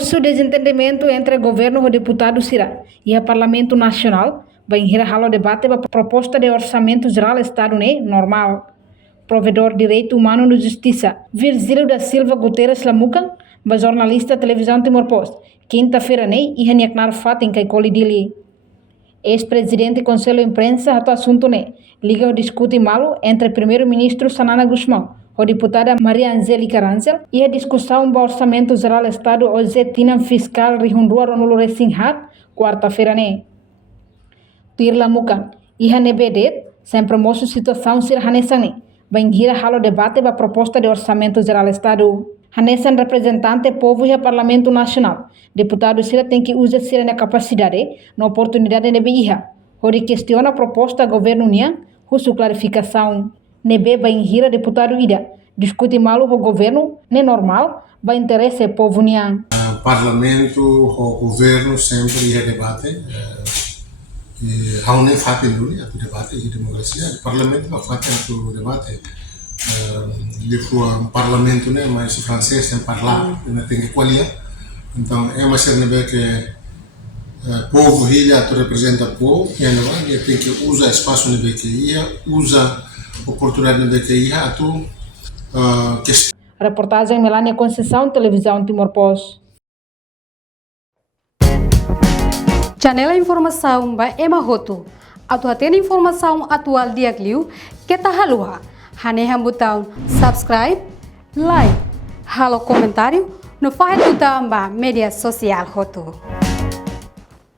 famoso desentendimento entre o governo e o deputado Sira e o Parlamento Nacional vai encerrar o debate da proposta de orçamento geral do Estado normal. Provedor de Direito Humano e Justiça, Virgílio da Silva Guterres Lamucan, jornalista da televisão Timor-Poste, quinta-feira e Haniaknar Fatin Kaikoli Dili. Ex-presidente do Conselho de Imprensa do assunto liga o discute malo entre o primeiro-ministro Sanana Guzmão e a deputada Maria Angélica Rancel e a discussão do orçamento geral do Estado hoje tinha fiscal Rihundua Ronolo Resinhat, quarta-feira Tirla Mucan e Hanebedet, sempre moço situação sir Hanesani, vai encerrar o debate da proposta de orçamento geral do Estado. Hanesan representante povo e Parlamento Nacional. Deputado Sira tem que usar sua capacidade na oportunidade de beirra. Onde questiona a proposta do governo União, sua clarificação. Nebe vai encerrar deputado Ida. Discute malo o governo, não é normal, vai interesse o povo União. O Parlamento, o governo sempre ia debate. Há nem fácil o debate e democracia. O Parlamento vai fazer o debate. Um parlamento, né, mas o francês sem falar, tem que colher. Então, é uma cena que o povo ilha representa o povo, e tem que usar espaço que ia, usa oportunidade que ia, Reportagem Melania Conceição, televisão Timor-Poste. Janela Informação by Emma Roto. Atual informação atual dia que tá halua. Hanehan botão subscribe, like, halo comentário, no faz botão ba media social Roto.